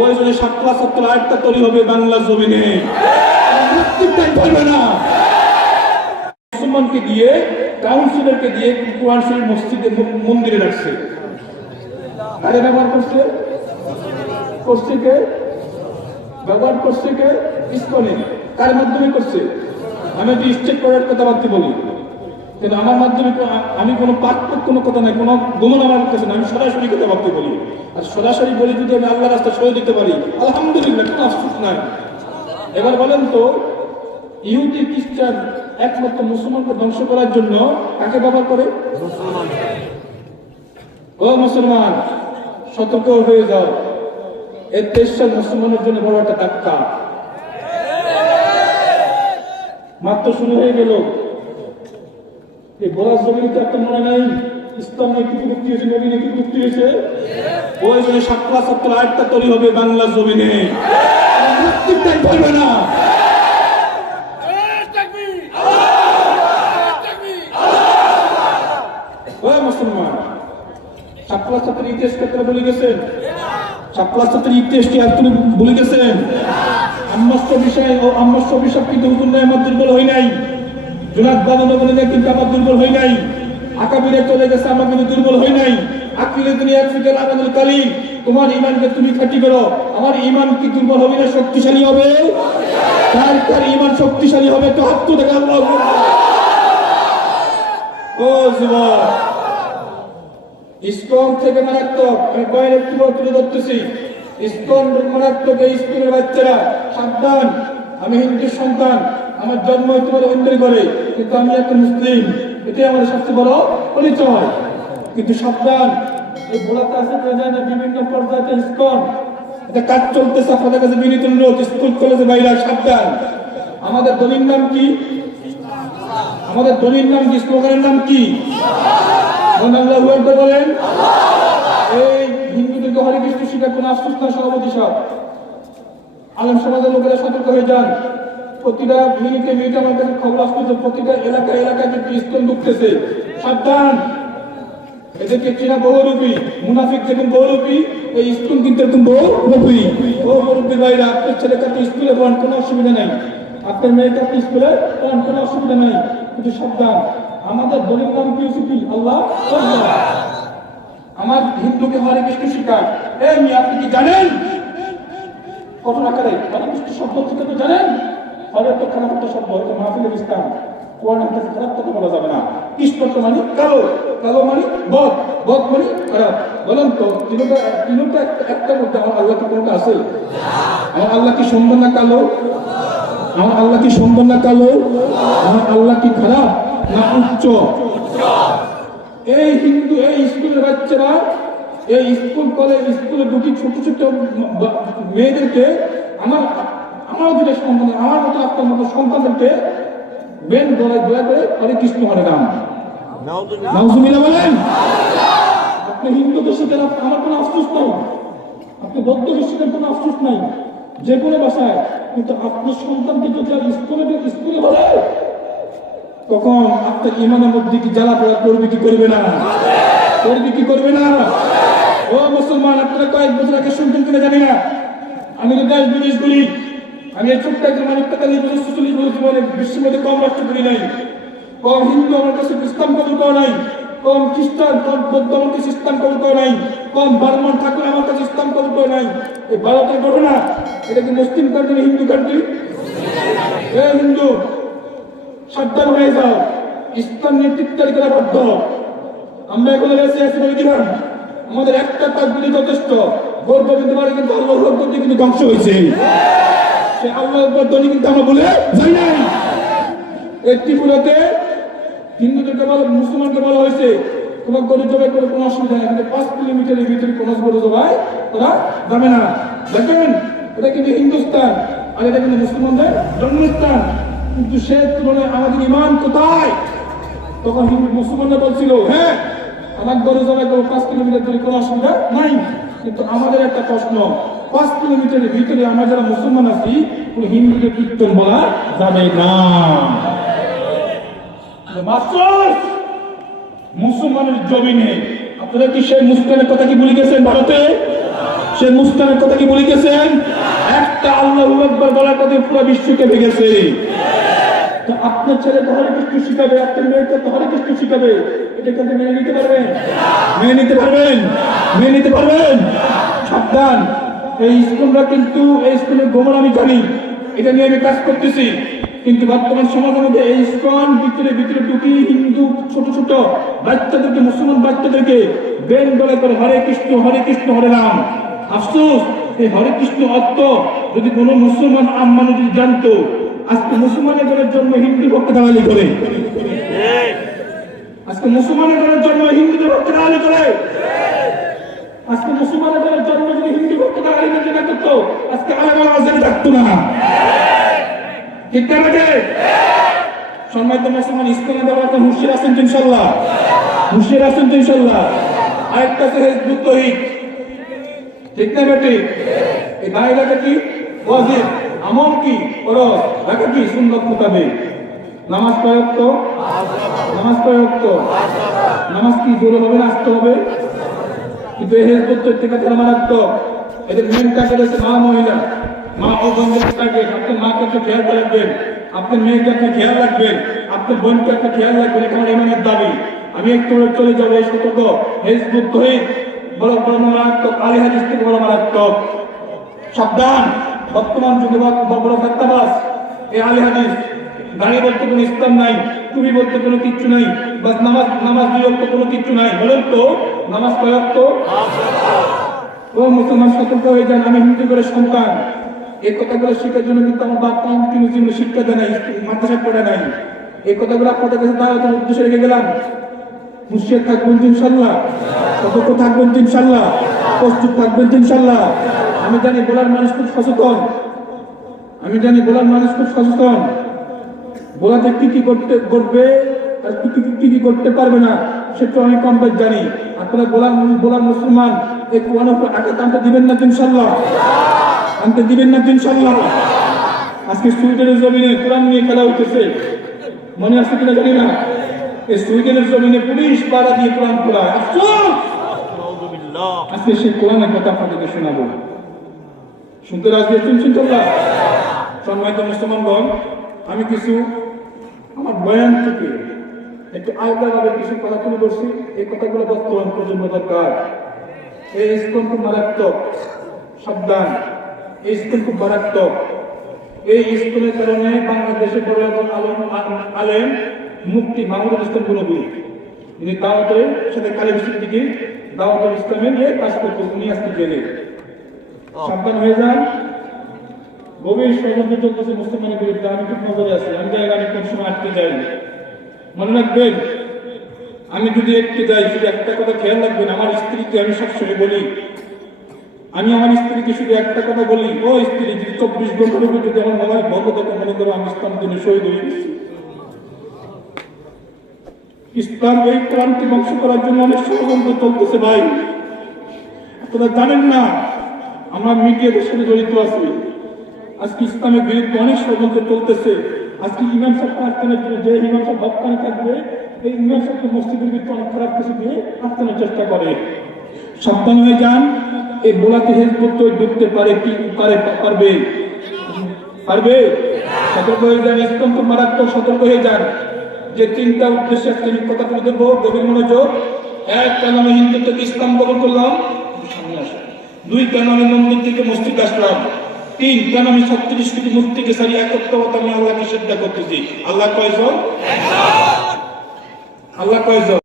ওই জন্য সাতলা সাতলা আরেকটা তৈরি হবে বাংলা জমিনে, না মুসলমানকে দিয়ে কাউন্সিলরকে দিয়ে কোরআন শরীফ মসজিদে মন্দিরে রাখছে। কারে ব্যবহার করছে? করছে কে? ব্যবহার করছে কে? ইসকনে। কার মাধ্যমে করছে? আমি যদি স্টেট করার কথা বাদ বলি, কিন্তু আমার মাধ্যমে আমি কোনো পাঠ্যক কোনো কথা নাই, কোনো গোমন আমার কাছে না, আমি সরাসরি কথা ভাবতে বলি। আর সরাসরি বলি যদি আমি আল্লাহ রাস্তা সরে দিতে পারি, আলহামদুলিল্লাহ, কোনো আফসোস নাই। এবার বলেন তো, ইহুদি খ্রিস্টান একমাত্র মুসলমানকে ধ্বংস করার জন্য কাকে ব্যবহার করে? ও মুসলমান, সতর্ক হয়ে যাও, এর দেশটা মুসলমানের জন্য বড় একটা ধাক্কা। মাত্র শুরু হয়ে গেল, এই বলার জমিতে একটা মনে নাই ইসলাম নাকি মুক্তি হয়েছে, নবী নাকি মুক্তি হয়েছে। ওই জন্য সাতলা সাতলা আরেকটা তৈরি হবে বাংলা জমিনে, না মুসলমান। সাতলা ছাত্রের ইতিহাস ক্ষেত্রে বলে গেছেন, সাতলা ছাত্রের ইতিহাসটি একটু বলে গেছেন। আম্মস্ত বিষয় ও আম্মস্ত বিষয় কিন্তু হুকুম নেই, আমার দুর্বল হই নাই। জুনাদ বাবু বলে না, কিন্তু আমার দুর্বল হই নাই। আকাবিরে চলে গেছে, আমার কিন্তু দুর্বল হই নাই। আকিলে দুনিয়া ফিকাল আমাদের কালী, তোমার ইমানকে তুমি খাঁটি করো, আমার ইমান কি দুর্বল হবে না শক্তিশালী হবে? তার ইমান শক্তিশালী হবে তো হাত তুলে আল্লাহু আকবার। ও যুবক, ইসকন থেকে মারাত্মক, আমি কয়েন একটু তুলে ধরতেছি। ইসকন মারাত্মক, এই স্কুলের বাচ্চারা সাবধান। আমি হিন্দু সন্তান, আমার জন্ম তোমার হিন্দু করে, কিন্তু আমি একটা মুসলিম, এটাই আমার সবচেয়ে বড় পরিচয়। কিন্তু সাবধান, এই বোলাতে আসে যায় না, বিভিন্ন পর্যায়ে ইসকন এটা কাজ চলতেছে। আপনাদের কাছে বিনীত অনুরোধ, স্কুল কলেজে বাইরে সাবধান। আমাদের দলির নাম কি? আমাদের দলির নাম কি? স্লোগানের নাম কি? আল্লাহু আকবার বলেন। এই হিন্দুদেরকে হরে কৃষ্ণ শিক্ষা কোন আফসোস না, সভাপতি সাহেব, আলেম সমাজের লোকেরা সতর্ক হয়ে যান। প্রতিটা মিনিটে মিনিটে আমার কাছে খবর আসতেছে, প্রতিটা এলাকায় এলাকায় কিন্তু ইসলাম ঢুকতেছে। সাবধান, এদেরকে চীনা বহুরূপী, মুনাফিক যেমন বহুরূপী, এই ইসলাম কিন্তু একদম বহুরূপী। ও বহুরূপী ভাইরা, আপনার ছেলেকে আপনি স্কুলে পড়ান, কোনো অসুবিধা নাই। আপনার মেয়েকে আপনি স্কুলে পড়ান, কোনো অসুবিধা নাই। কিন্তু সাবধান, আমাদের দলিল নাম কি? আল্লাহ। আমার হিন্দুকে হরে কৃষ্ণ শিখায়। এই আপনি কি জানেন কঠোর আকারে হরে কৃষ্ণ শব্দ থেকে তো জানেন? হরে তো খারাপ একটা শব্দ, হয়তো মাহফিলের ইসলাম কোরআন হাদিসে খারাপ কথা বলা যাবে না। কৃষ্ণ তো মানে কালো, কালো মানে বদ, বদ মানে খারাপ। বলেন তো, তিনটা একটা মধ্যে আমার আল্লাহ কি কোনটা আছে? আমার আল্লাহ কি সুন্দর না কালো? আমার আল্লাহ কি সুন্দর না কালো? আমার আল্লাহ কি খারাপ না উচ্চ? এই হিন্দু এই স্কুলের বাচ্চারা, এই স্কুল কলেজ স্কুলে ঢুকি ছোট ছোট মেয়েদেরকে, আমার দুটো সন্তান, আমার মতো আপনার মতো সন্তানদেরকে বেন গলায় দয়া করে হরে কৃষ্ণ হরে রাম নাউজুবিল্লাহ বলেন। আপনি হিন্দুদের সাথে আমার কোনো আফসোস নাই, আপনি বৌদ্ধদের সাথে কোনো আফসোস নাই, যে কোনো ভাষায়। কিন্তু আপনার সন্তানকে যদি স্কুলে বলে, তখন আপনার ইমানের মধ্যে কি জ্বালা পড়া করবে কি করবে না? করবে কি করবে না? ও মুসলমান, আপনারা কয়েক বছর আগে শুনছেন কিনা জানি না, আমি তো দেশ বিদেশ করি, আমি এই ছোট্ট একজন মানুষ 45 বছর 46 বছর জীবনে বিশ্বের মধ্যে কম রাষ্ট্র করি নাই, কম হিন্দু আমার কাছে ইসলাম কবুল করে নাই, কম খ্রিস্টান কম বৌদ্ধ আমার কাছে ইসলাম কবুল করে নাই, কম বার্মান ঠাকুর আমার কাছে ইসলাম কবুল করে নাই। এই ভারতের ঘটনা, এটা কি মুসলিম কান্ট্রি হিন্দু কান্ট্রি? হিন্দু সাবধান হয়ে যাও, ইসলাম নেতৃত্বের করা বাধ্য। আমরা এগুলো বেঁচে আছি বলে দিলাম, আমাদের একটা তাকবীর যথেষ্ট। গর্ব কিন্তু পারে, কিন্তু আল্লাহু আকবার কিন্তু ধ্বংস হয়েছে। সে আল্লাহু আকবার ধ্বনি কিন্তু আমরা বলে যাই নাই। এই ত্রিপুরাতে হিন্দুদেরকে বলা, মুসলমানকে বলা হয়েছে তোমার গরু জবাই করে কোনো অসুবিধা নেই, কিন্তু 5 কিলোমিটারের ভিতরে কোনো গরু জবাই করা যাবে না। দেখেন, এটা কিন্তু হিন্দুস্তান আর এটা কিন্তু মুসলমানদের জন্মস্থান। কিন্তু সে তুলনায় আমাদের ইমান কোথায়? তখন হিন্দু মুসলমানরা বলছিল, হ্যাঁ আমার গরু জবাই করবো 5 কিলোমিটার দূরে, কোনো অসুবিধা নাই। কিন্তু আমাদের একটা প্রশ্ন, 5 কিলোমিটারের ভিতরে আমরা যারা মুসলমান আছি, কোন হিন্দুকে কীর্তন বলা যাবে না। মুসলমানের জমিনে আপনারা কি সেই মুসলমানের কথা কি ভুলে গেছেন? ভারতে সেই মুসলমানের কথা কি ভুলে গেছেন? একবার বলার কথা পুরো বিশ্বকে ভেঙেছে। তো আপনার ছেলে তো হরে কৃষ্ণ শিখাবে, আপনার মেয়েকে তো হরে কৃষ্ণ শিখাবে, এটা কিন্তু মেনে নিতে পারবেন? মেনে নিতে পারবেন? মেনে নিতে পারবেন? সাবধান, এই স্কুলরা কিন্তু এই স্কুলের গোমর আমি জানি, এটা নিয়ে আমি কাজ করতেছি, কিন্তু বর্তমান সমাজের মধ্যে এই স্কুল ভিতরে ভিতরে ঢুকি হিন্দু ছোট ছোট বাচ্চাদেরকে, মুসলমান বাচ্চাদেরকে বেন বলে করে হরে কৃষ্ণ হরে রাম। আফসোস, এই হরে কৃষ্ণ অর্থ যদি কোনো মুসলমান আম মানুষ যদি জানতো, আজকে মুসলমানের ঘরের জন্ম হিন্দু ভক্ত দালালি করে, আজকে মুসলমানের ঘরের জন্ম হিন্দুদের ভক্ত দালালি করে, আজকে মুসলমানের ঘরের জন্ম যদি হিন্দু ভক্ত দালালি না করতো, আজকে আলাদা আলাদা থাকতো না। ঠিক আছে? সম্মানিত মুসলমান, ইসলামে দেওয়ার হুঁশিয়ার আছেন তো ইনশাল্লাহ? হুঁশিয়ার আছেন তো ইনশাল্লাহ? আরেকটা আছে হিজবুত তৌহিদ, ঠিক না বেটি? এই দায়িত্বটা কি? ওয়াজিব। আমল কি? ফরজ। রাখা কি? সুন্নাত মোতাবেক। নামাজ প্রয়োগ তো, নামাজ প্রয়োগ তো, নামাজ কি জোরে হবে না আসতে হবে? কিন্তু এই হিজবুত তৌহিদ থেকে তারা মারাত্মক। এদের মেন টার্গেট হচ্ছে মা মহিলা, মা ও বোনদের টার্গেট। আপনার মাকে আপনি খেয়াল রাখবেন, আপনার মেয়েকে আপনি খেয়াল রাখবেন, আপনার বোনকে আপনি খেয়াল রাখবেন, এটা আমার ইমানের দাবি। আমি একটু চলে যাবো এই সতর্ক। হিজবুত তৌহিদ বড় বড় মারাত্মক, আলী হাদিস থেকে বড় মারাত্মক। সাবধান, বর্তমান যুগে বড় ফেতনাবাজ এই আলী হাদিস। দাঁড়িয়ে বলতে কোনো ইসলাম নাই, তুমি বলতে কোনো কিচ্ছু নাই, বাস নামাজ নিয়োগ তো কোনো কিচ্ছু নাই। বলেন তো নামাজ প্রয়োগ তো? ও মুসলমান সতর্ক হয়ে যান, আমি হিন্দু করে সন্তান। এই কথাগুলো শিখার জন্য কিন্তু আমার বাপ মা কিন্তু শিক্ষা দেয় নাই, মাদ্রাসা পড়ে নাই। এই কথাগুলো আপনাদের কাছে দাওয়াতের উদ্দেশ্যে রেখে গেলাম। হুঁশিয়ার থাকবেন ইনশাল্লাহ, সতর্ক থাকবেন ইনশাল্লাহ, প্রস্তুত থাকবেন ইনশাল্লাহ। আমি জানি বলার মানুষ খুব সচেতন, আমি জানি বলার মানুষ খুব সচেতন। বলাতে কি কি করবে আর কি করতে পারবে না সেটা আমি কম বেশ জানি। আপনারা বলার মুসলমান এই কোরআন আগে টানতে দিবেন না ইনশাল্লাহ? আনতে দিবেন না ইনশাল্লাহ? আজকে সুইডেনের জমিনে কোরআন নিয়ে খেলা হইতেছে, মনে আছে কিনা জানি না। এই সুইডেনের জমিনে পুলিশ পাড়া দিয়ে কোরআন পড়ায়। আজকে সেই কোরআনের কথা আপনাদেরকে শোনাবো, শুনতে রাজি আছেন ইনশাল্লাহ? সম্মানিত মুসলমানগণ, আমি কিছু আমার বয়ান থেকে একটু আলাদাভাবে কিছু কথা তুলে ধরছি। এই কথাগুলো বর্তমান প্রজন্ম দরকার। এই স্কুল খুব মারাত্মক, সাবধান, এই স্কুল খুব মারাত্মক। এই স্কুলের কারণে বাংলাদেশে বড় আলেম মুফতি মাহমুদুল ইসলাম গুলবী, যিনি দাওয়াতের সাথে কালী বিশ্ববিদ্যালয় দাওয়াতুল ইসলামে নিয়ে কাজ করতে, উনি আজকে জেলে। সাবধান হয়ে যান। গভীর ষড়যন্ত্র চলতেছে মুসলমানের বিরুদ্ধে, আমি খুব নজরে আছি। আমি জায়গা আমি কোন সময় আটকে যাই, মনে রাখবেন। আমি যদি একটু যাই, শুধু একটা কথা খেয়াল রাখবেন, আমার স্ত্রীকে আমি সবসময় বলি, আমি আমার স্ত্রীকে শুধু একটা কথা বলি, ও স্ত্রী, যদি 24 ঘন্টার উপরে যদি আমার মোবাইল বন্ধ থাকে, মনে করো আমি ইসলামের জন্য শহীদ হয়ে গেছি। ইসলাম এই কোরআনকে ধ্বংস করার জন্য অনেক ষড়যন্ত্র চলতেছে ভাই, আপনারা জানেন না। আমরা মিডিয়াদের সাথে জড়িত আছি। আজকে ইসলামের বিরুদ্ধে অনেক ষড়যন্ত্র চলতেছে। আজকে ইমাম সাহেব আটকানোর জন্য, যে ইমাম সাহেব হকানি থাকবে, এই ইমাম সাহেবকে মসজিদের ভিতরে অনেক খারাপ কিছু দিয়ে আটকানোর চেষ্টা করে। সাবধান হয়ে যান। এই বোলাতে হিজবুত তৌহিদ ঢুকতে পারে কি পারবে? সতর্ক হয়ে যান। ইসলাম খুব মারাত্মক, সতর্ক হয়ে যান। যে তিনটা উদ্দেশ্যে একটা কথা তুলে দেবো, গভীর মনোযোগ। এক, কেন আমি হিন্দু থেকে ইসলাম গ্রহণ করলাম? সামনে আসে। দুই, কেন আমি মন্দির থেকে মসজিদ আসলাম? তিন, কেন আমি 36 কোটি মূর্তিকে সারি একত্রতা আমি আল্লাহকে শ্রদ্ধা করতেছি? আল্লাহ কয়জন? আল্লাহ কয়জন?